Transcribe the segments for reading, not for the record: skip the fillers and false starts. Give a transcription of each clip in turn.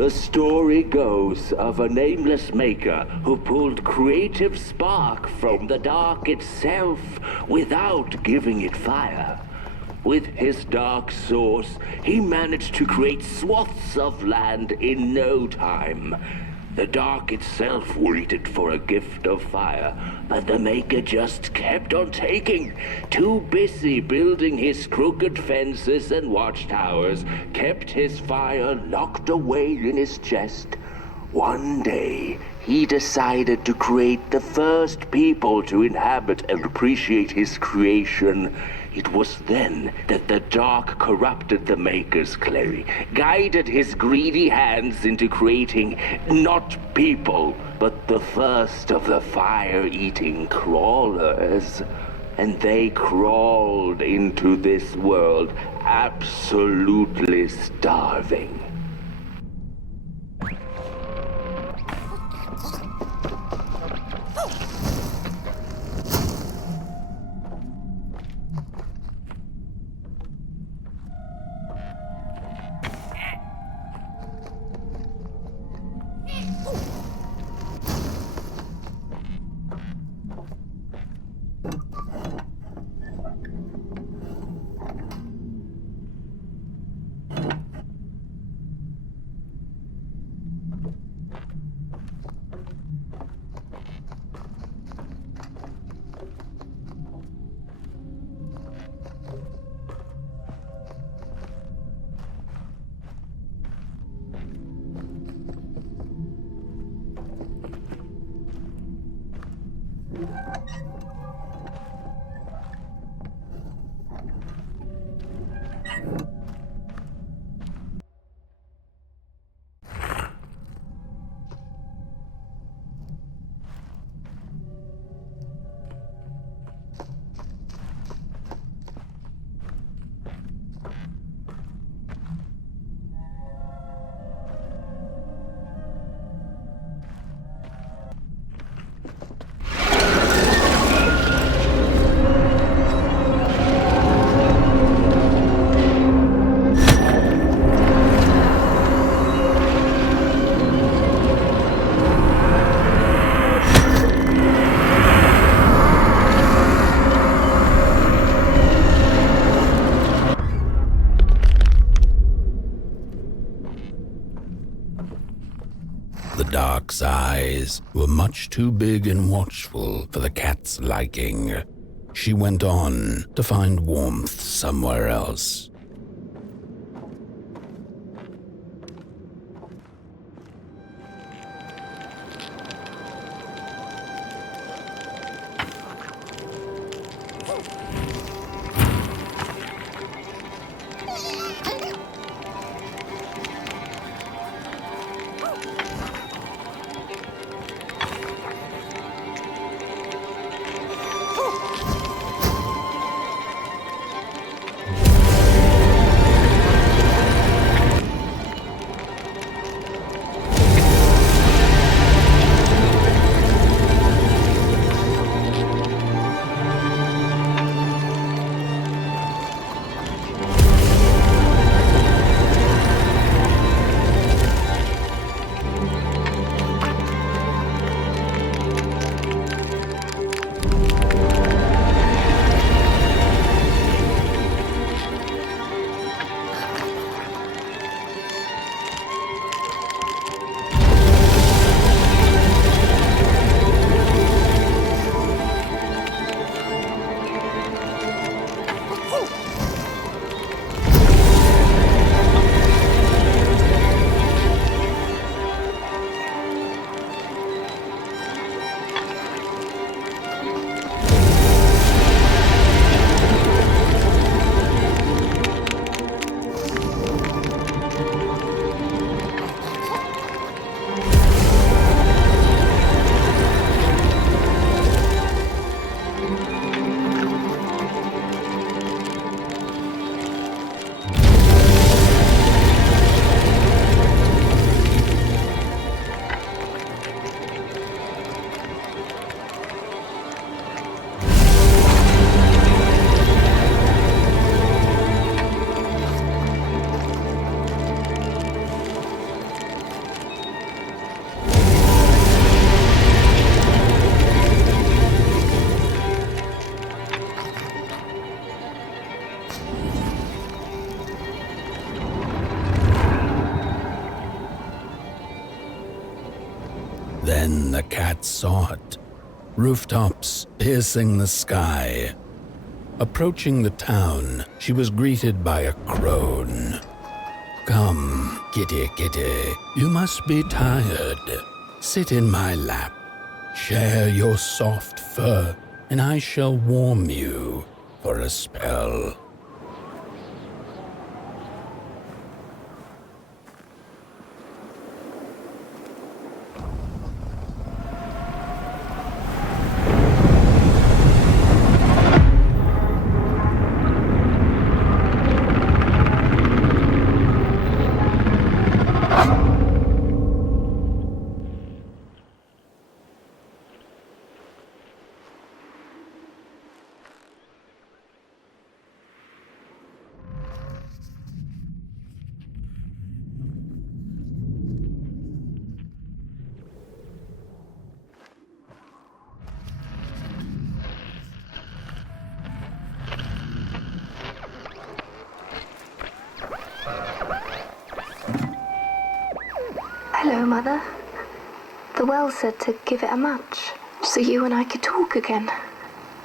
The story goes of a nameless maker who pulled creative spark from the dark itself without giving it fire. With his dark source, he managed to create swaths of land in no time. The dark itself waited for a gift of fire, but the maker just kept on taking. Too busy building his crooked fences and watchtowers, kept his fire locked away in his chest. One day, he decided to create the first people to inhabit and appreciate his creation. It was then that the dark corrupted the maker's clay, guided his greedy hands into creating not people, but the first of the fire-eating crawlers. And they crawled into this world absolutely starving. Dark's eyes were much too big and watchful for the cat's liking. she went on to find warmth somewhere else. Then the cat saw it, rooftops piercing the sky. Approaching the town, she was greeted by a crone. "Come, kitty, kitty, you must be tired. Sit in my lap, share your soft fur, and I shall warm you for a spell." Hello, Mother. The well said to give it a match, so you and I could talk again.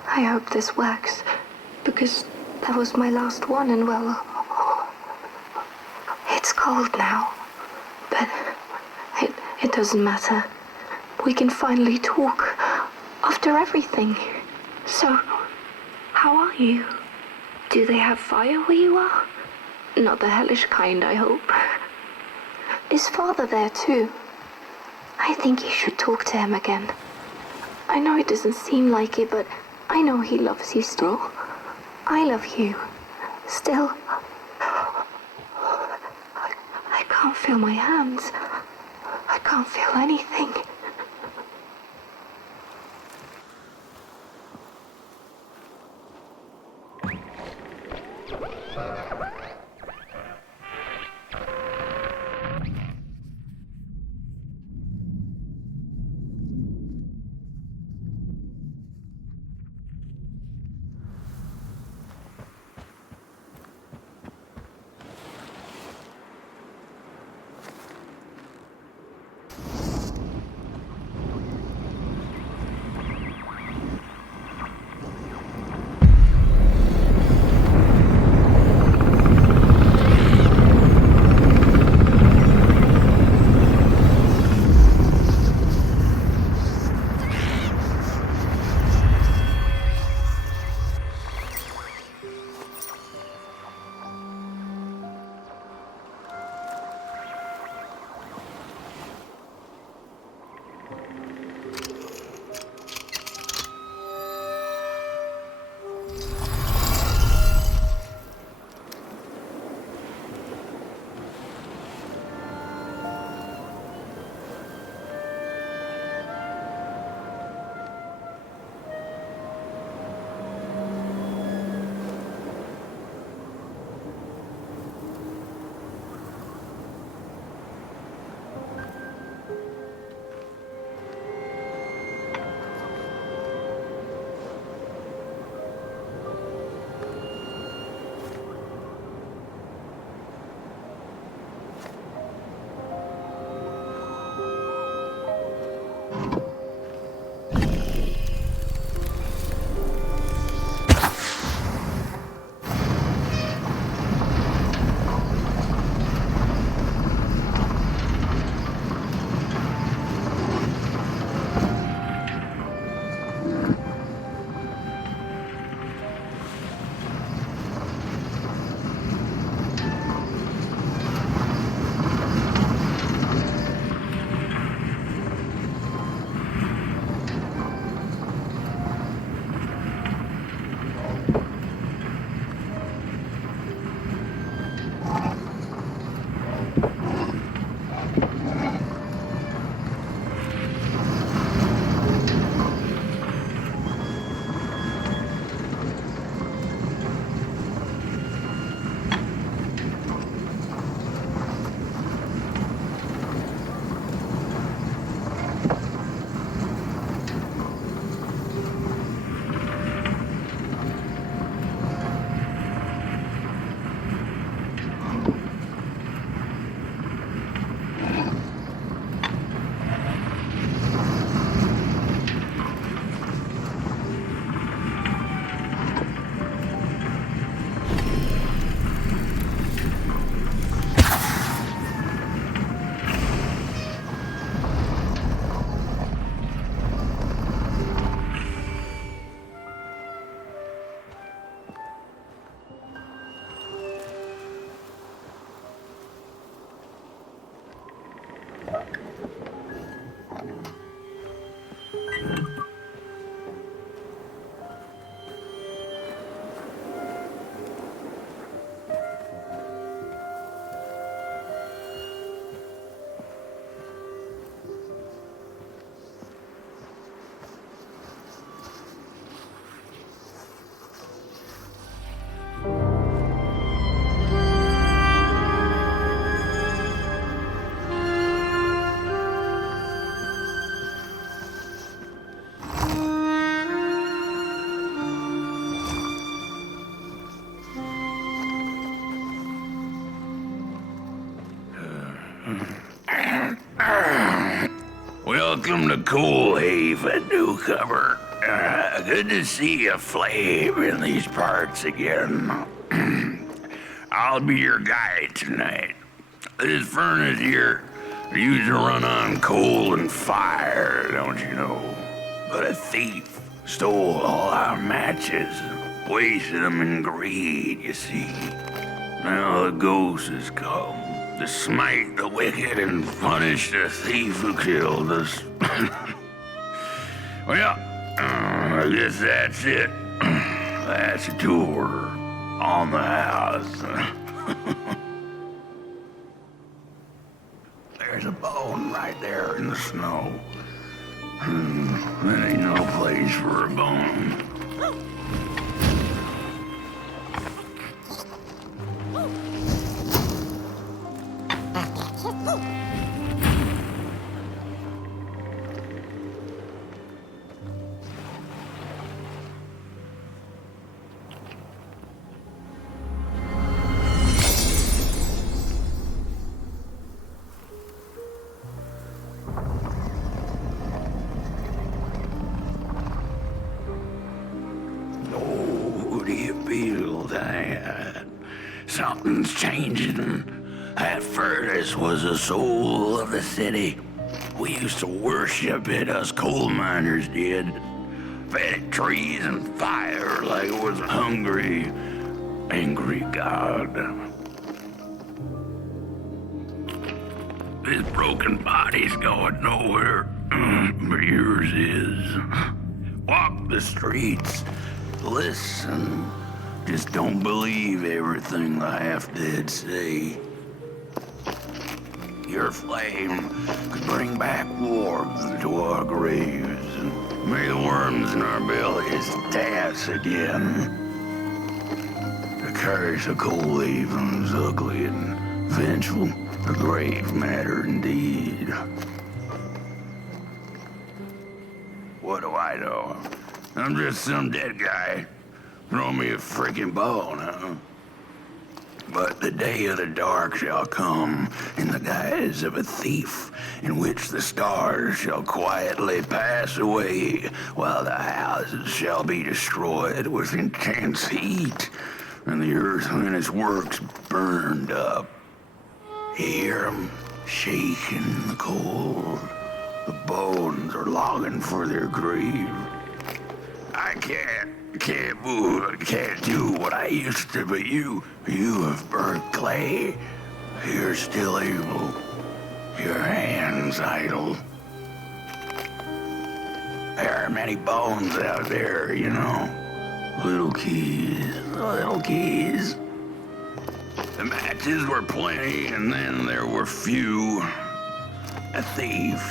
I hope this works, because that was my last one, and well, it's cold now. But it doesn't matter. We can finally talk after everything. So, how are you? Do they have fire where you are? Not the hellish kind, I hope. Is Father there too? I think you should talk to him again. I know it doesn't seem like it, but I know he loves you still. I love you. Still. I can't feel my hands. I can't feel anything. Welcome to Cool Haven, newcomer. Good to see a flame in these parts again. I'll be your guide tonight. This furnace here used to run on coal and fire, don't you know? But a thief stole all our matches, wasted them in greed, you see. Now the ghost has come to smite the wicked and punish the thief who killed us. Well, I guess that's it. That's a tour on the house. There's a bone right there in the snow. That ain't no place for a bone. Something's changing. That furnace was the soul of the city. We used to worship it, us coal miners did. Fed it trees and fire like it was a hungry, angry god. This broken body's going nowhere, but yours is. Walk the streets, listen. Just don't believe everything the half-dead say. Your flame could bring back warmth to our graves, and may the worms in our bellies dance again. The curse of Coal Haven's ugly and vengeful, a grave matter indeed. What do I know? I'm just some dead guy. Throw me a freaking bone, huh? But the day of the dark shall come in the guise of a thief, in which the stars shall quietly pass away, while the houses shall be destroyed with intense heat, and the earth and its works burned up. Hear 'em shaking in the cold. The bones are longing for their grave. I can't move, I can't do what I used to, but you have burnt clay. You're still able. Your hands idle. There are many bones out there, you know. Little keys. The matches were plenty, and then there were few. A thief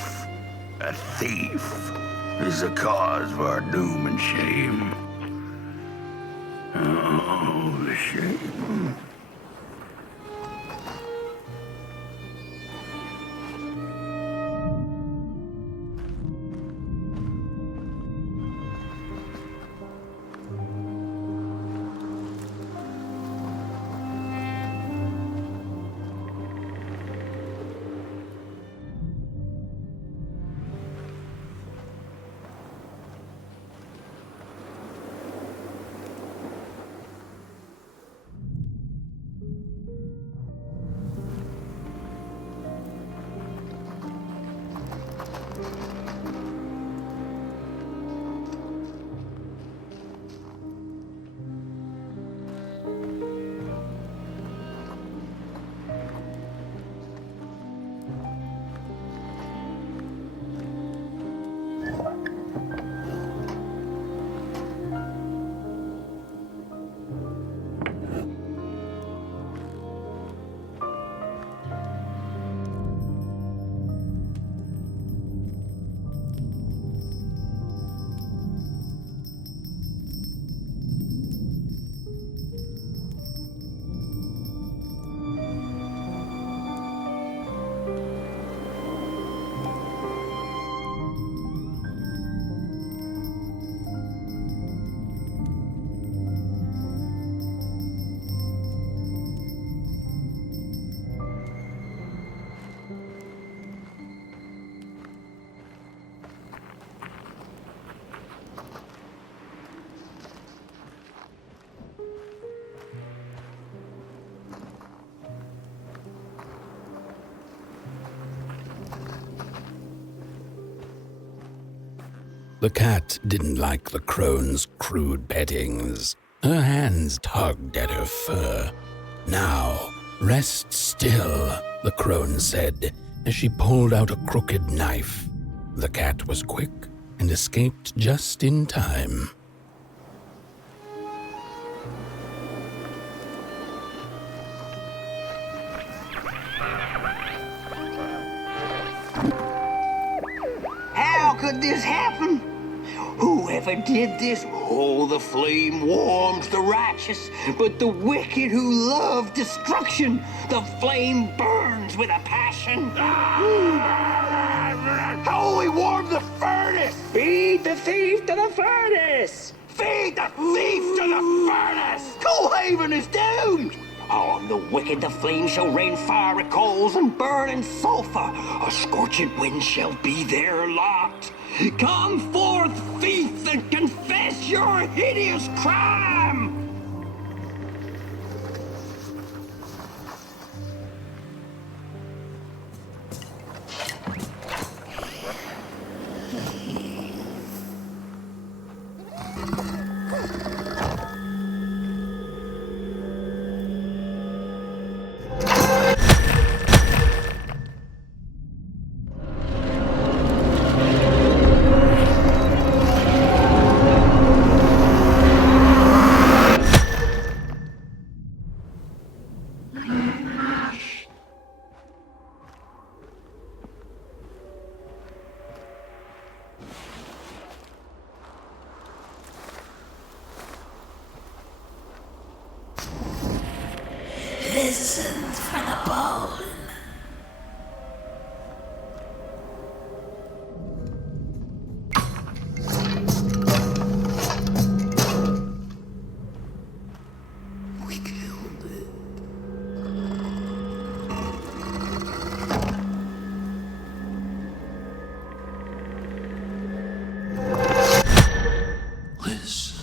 is the cause of our doom and shame. Oh, the shame. The cat didn't like the crone's crude pettings. Her hands tugged at her fur. "Now, rest still," the crone said as she pulled out a crooked knife. The cat was quick and escaped just in time. How could this happen? Whoever did this? Oh, the flame warms the righteous, but the wicked who love destruction, the flame burns with a passion. How we warm the furnace? Feed the thief to the furnace! Feed the thief to the furnace! Coalhaven is doomed! On the wicked the flame shall rain fiery coals and burning sulfur. A scorching wind shall be their lot. Come forth, thief, and confess your hideous crime! Listen for the bone. We killed it. Listen.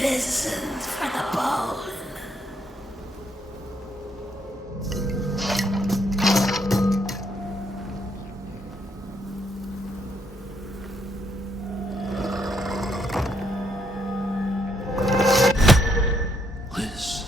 Listen for the bone. Listen.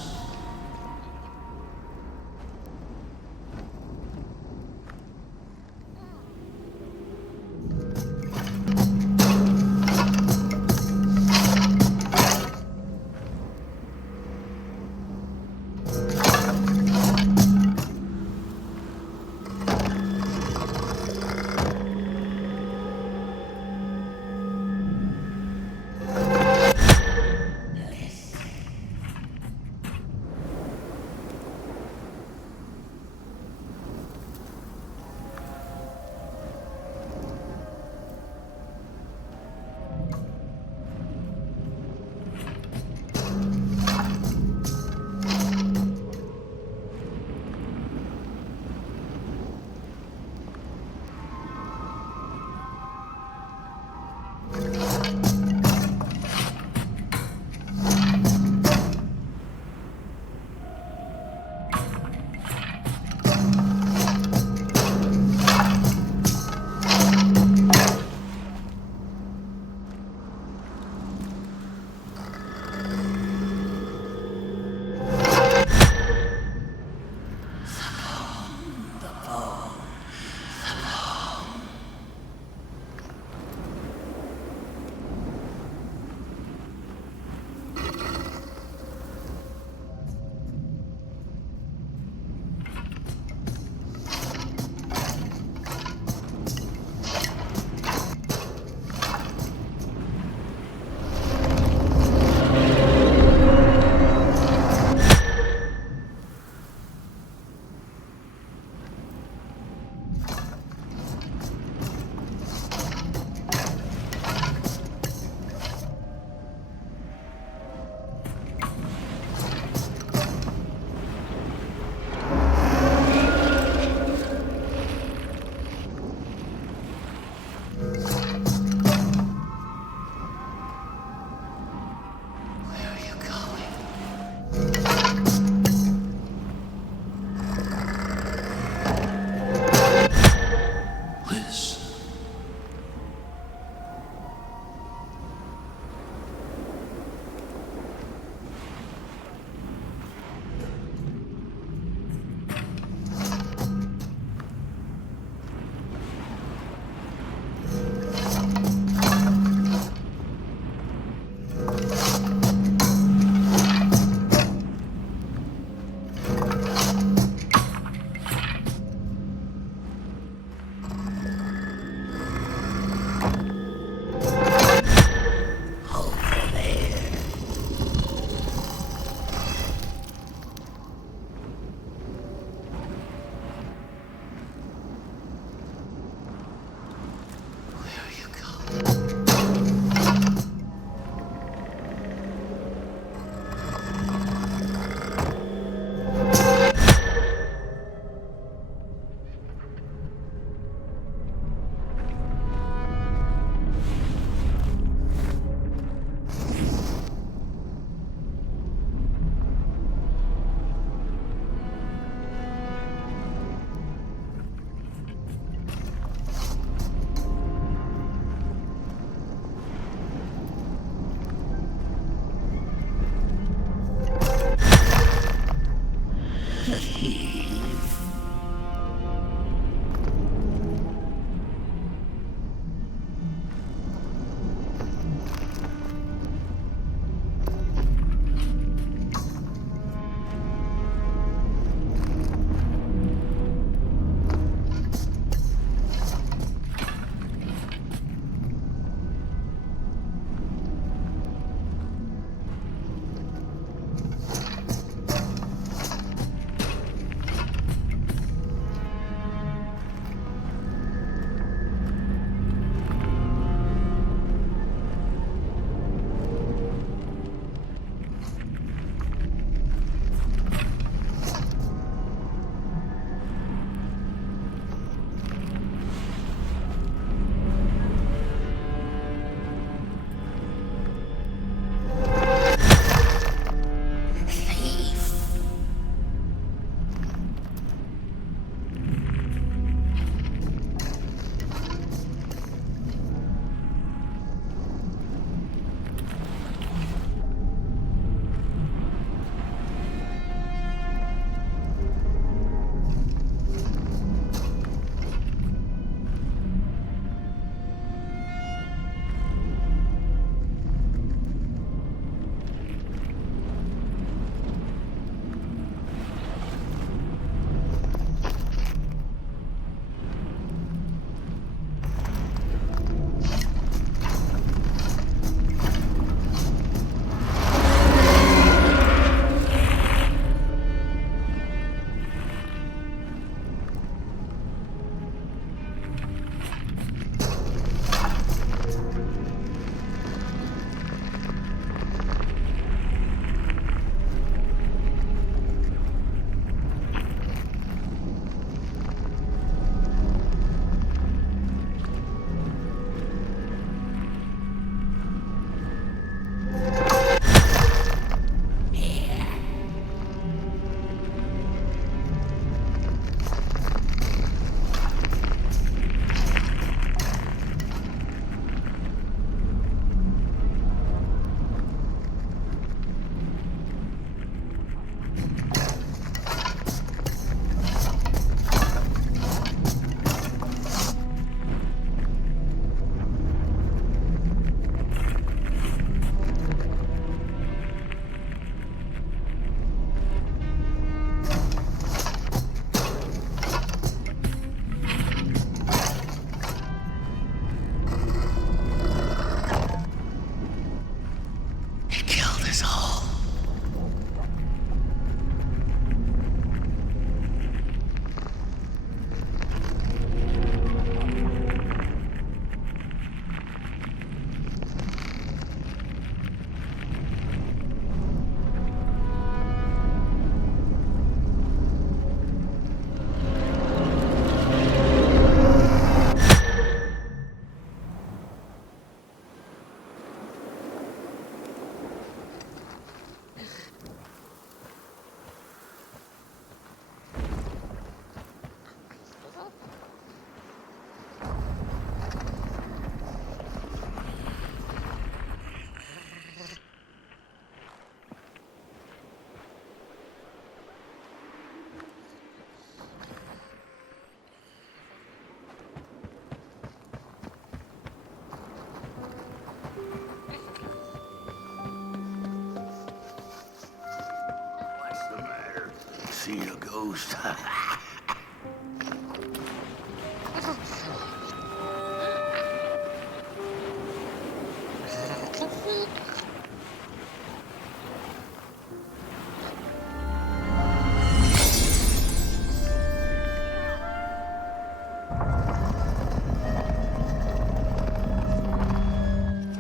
seen a ghost.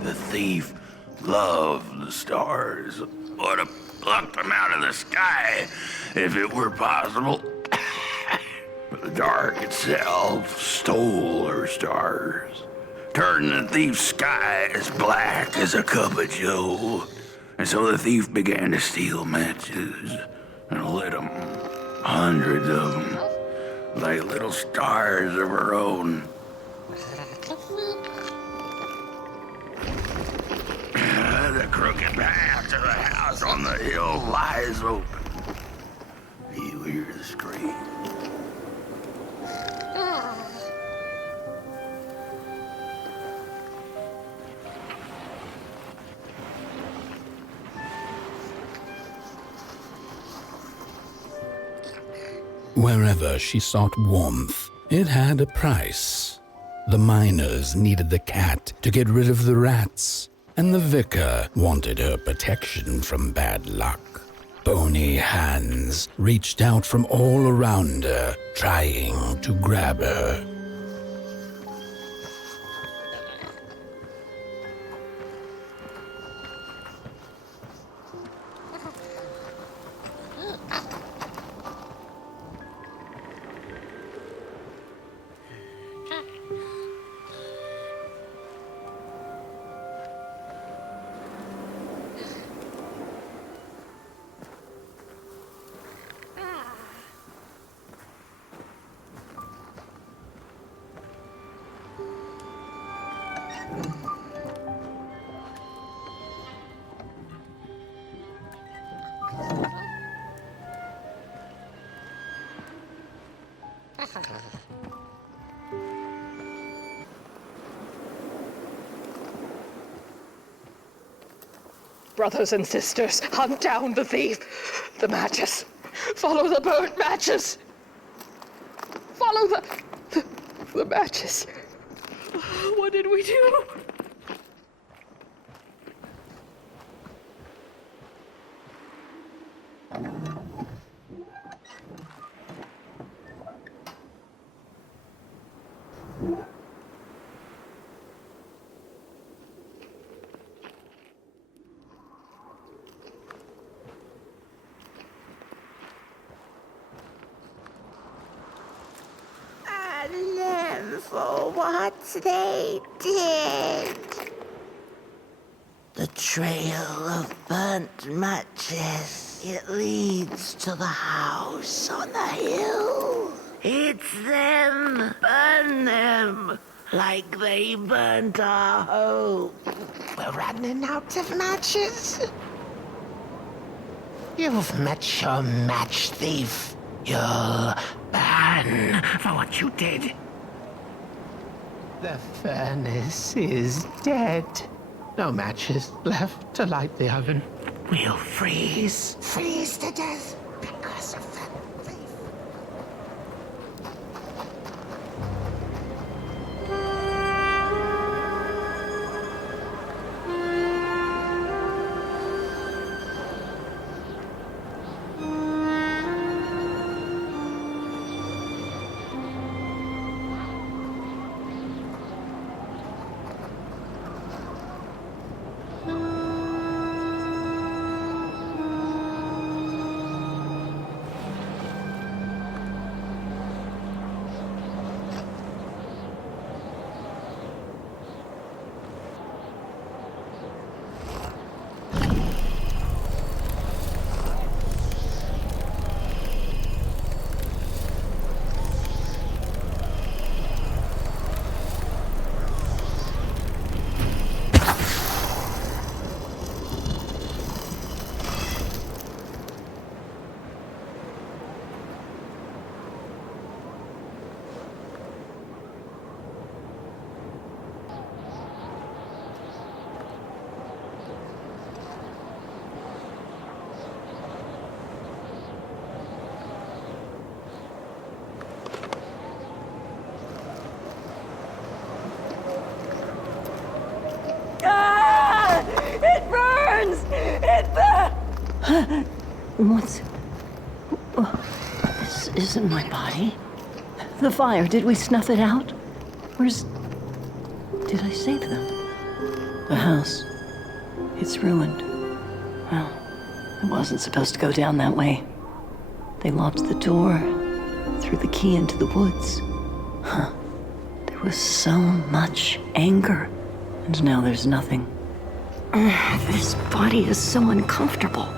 The thief loved the stars. Would have plucked them out of the sky if it were possible. But the dark itself stole her stars, turned the thief's sky as black as a cup of joe. And so the thief began to steal matches and lit them, hundreds of them, like little stars of her own. The crooked path to the house on the hill lies open. You hear the scream. Wherever she sought warmth, it had a price. The miners needed the cat to get rid of the rats, and the vicar wanted her protection from bad luck. Bony hands reached out from all around her, trying to grab her. Brothers and sisters, hunt down the thief. The matches. Follow the burnt matches. Follow the matches. What did we do? For what they did. The trail of burnt matches. It leads to the house on the hill. It's them. Burn them. Like they burnt our hope. We're running out of matches. You've met your match thief. You'll burn for what you did. The furnace is dead. No matches left to light the oven. We'll freeze. Freeze to death because of that thief. What's... This isn't my body. The fire, did we snuff it out? Where's... Did I save them? The house. It's ruined. Well, it wasn't supposed to go down that way. They locked the door, threw the key into the woods. Huh. There was so much anger, and now there's nothing. This body is so uncomfortable.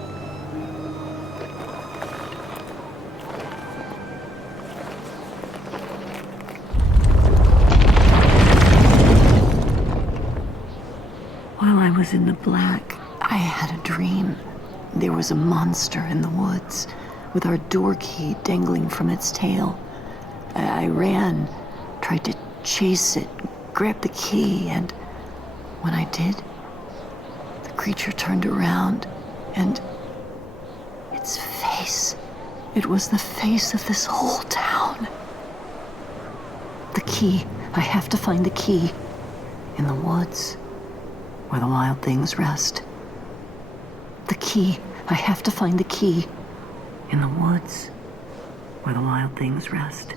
While I was in the black, I had a dream. There was a monster in the woods, with our door key dangling from its tail. I ran, tried to chase it, grab the key, and when I did, the creature turned around, and its face, it was the face of this whole town. The key, I have to find the key, in the woods, where the wild things rest. The key, I have to find the key, in the woods, where the wild things rest.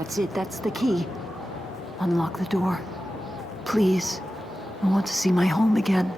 That's it, that's the key. Unlock the door. Please. I want to see my home again.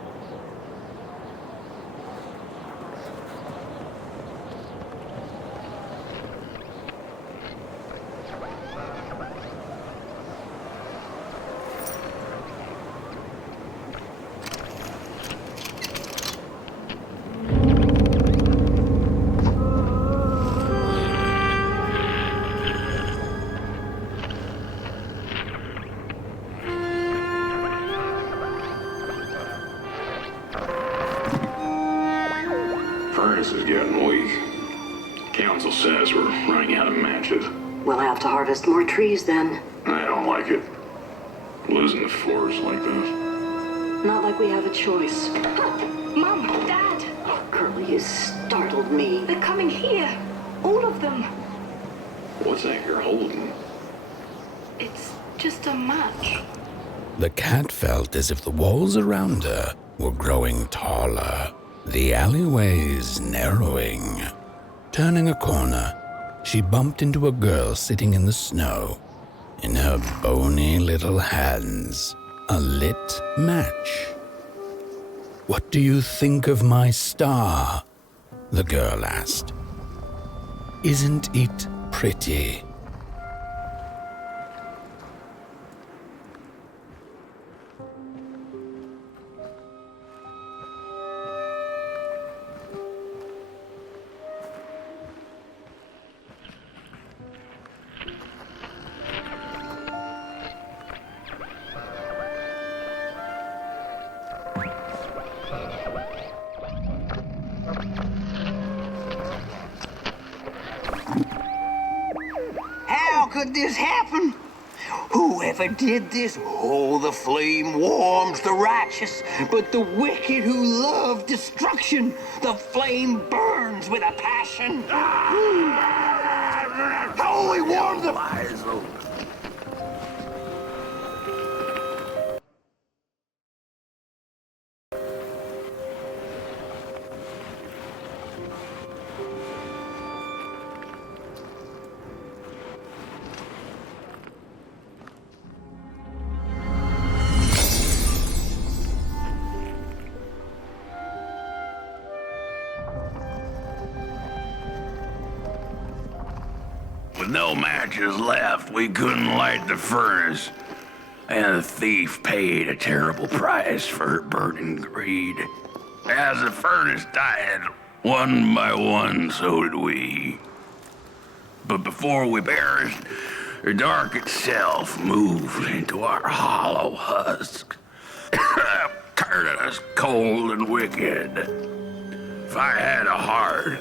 Furnace is getting weak. Council says we're running out of matches. We'll have to harvest more trees then. I don't like it. Losing the forest like this. Not like we have a choice. Mom, Dad, Curly has startled me. they're coming here. All of them. What's that you're holding? It's just a match. The cat felt as if the walls around her were growing taller, the alleyways narrowing. Turning a corner, she bumped into a girl sitting in the snow. In her bony little hands, a lit match. "What do you think of my star?" the girl asked. "Isn't it pretty?" How could this happen? Whoever did this, oh, the flame warms the righteous, but the wicked who love destruction, the flame burns with a passion. Only warm the fires open. With no matches left, we couldn't light the furnace. And the thief paid a terrible price for her burning greed. As the furnace died, one by one, so did we. But before we perished, the dark itself moved into our hollow husk, turning us cold and wicked. If I had a heart,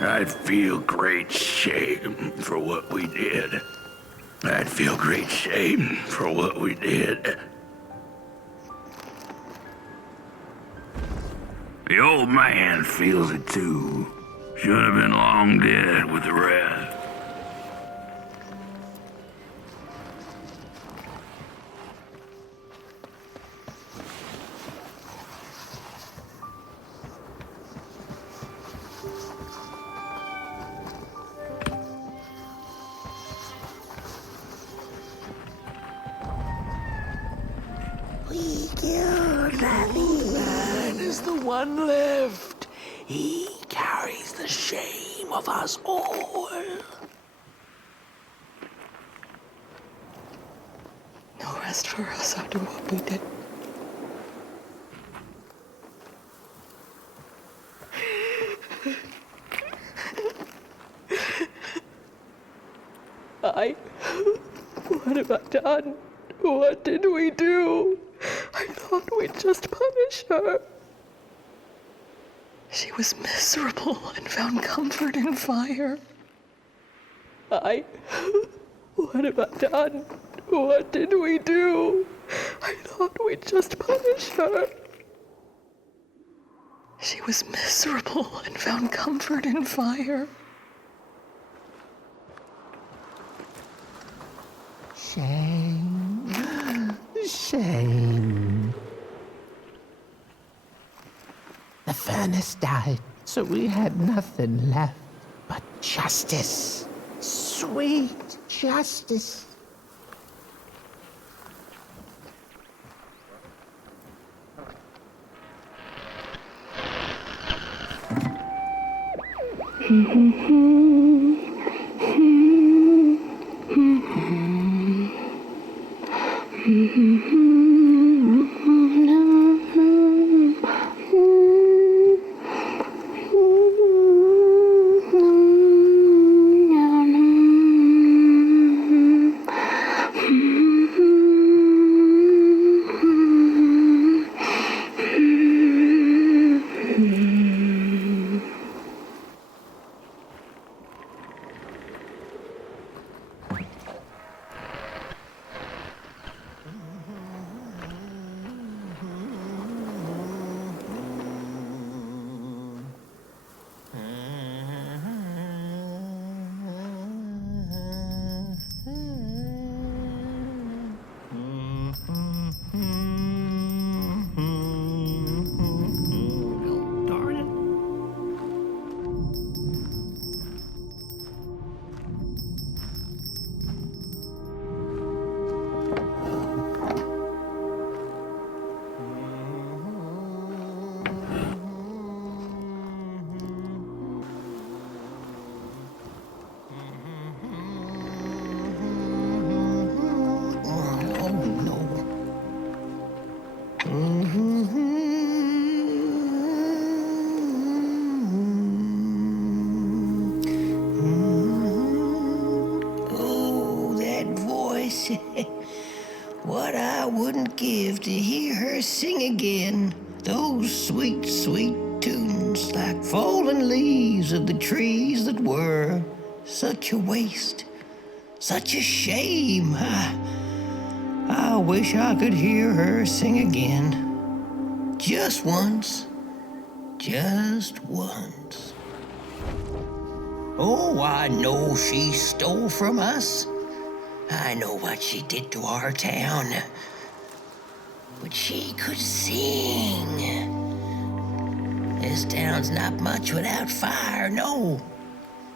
I'd feel great shame for what we did. I'd feel great shame for what we did. The old man feels it too. Should have been long dead with the rest. We killed that man is the one left. He carries the shame of us all. No rest for us after what we did. What have I done? What did we do? I thought we'd just punish her. She was miserable and found comfort in fire. What have I done? What did we do? I thought we'd just punish her. She was miserable and found comfort in fire. Shame. Shame. The furnace died, so we had nothing left but justice. Sweet justice. What I wouldn't give to hear her sing again. Those sweet, sweet tunes like fallen leaves of the trees that were. Such a waste, such a shame. I wish I could hear her sing again. Just once. Just once. Oh, I know she stole from us. I know what she did to our town. But she could sing. This town's not much without fire, no.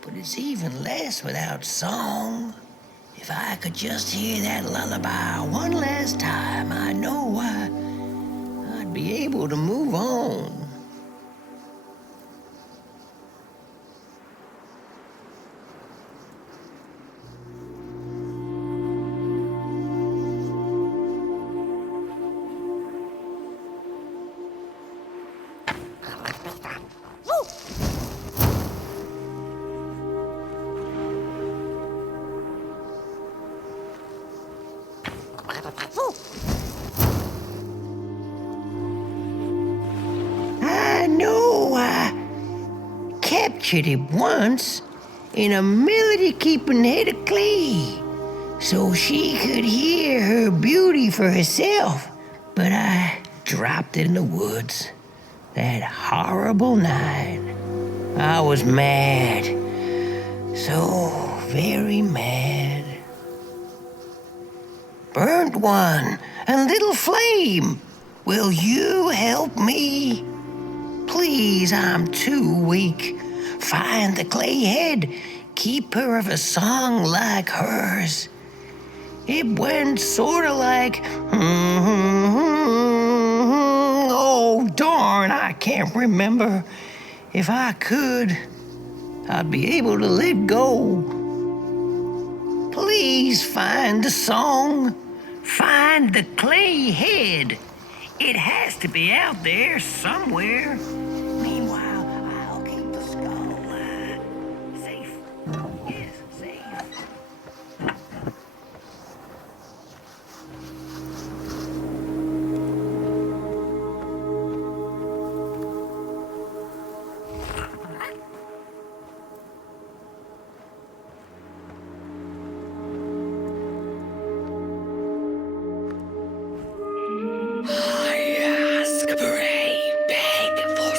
But it's even less without song. If I could just hear that lullaby one last time, I know I'd be able to move on. I know I captured it once in a melody-keeping head of clay so she could hear her beauty for herself, but I dropped it in the woods that horrible night. I was mad, so very mad. Burnt One and Little Flame, will you help me? Please, I'm too weak. Find the clay head. Keep her of a song like hers. It went sorta like, oh, darn, I can't remember. If I could, I'd be able to let go. Please find the song. Find the clay head. It has to be out there somewhere. Meanwhile, I'll keep the skull safe. Yes, safe. I ask, pray, beg for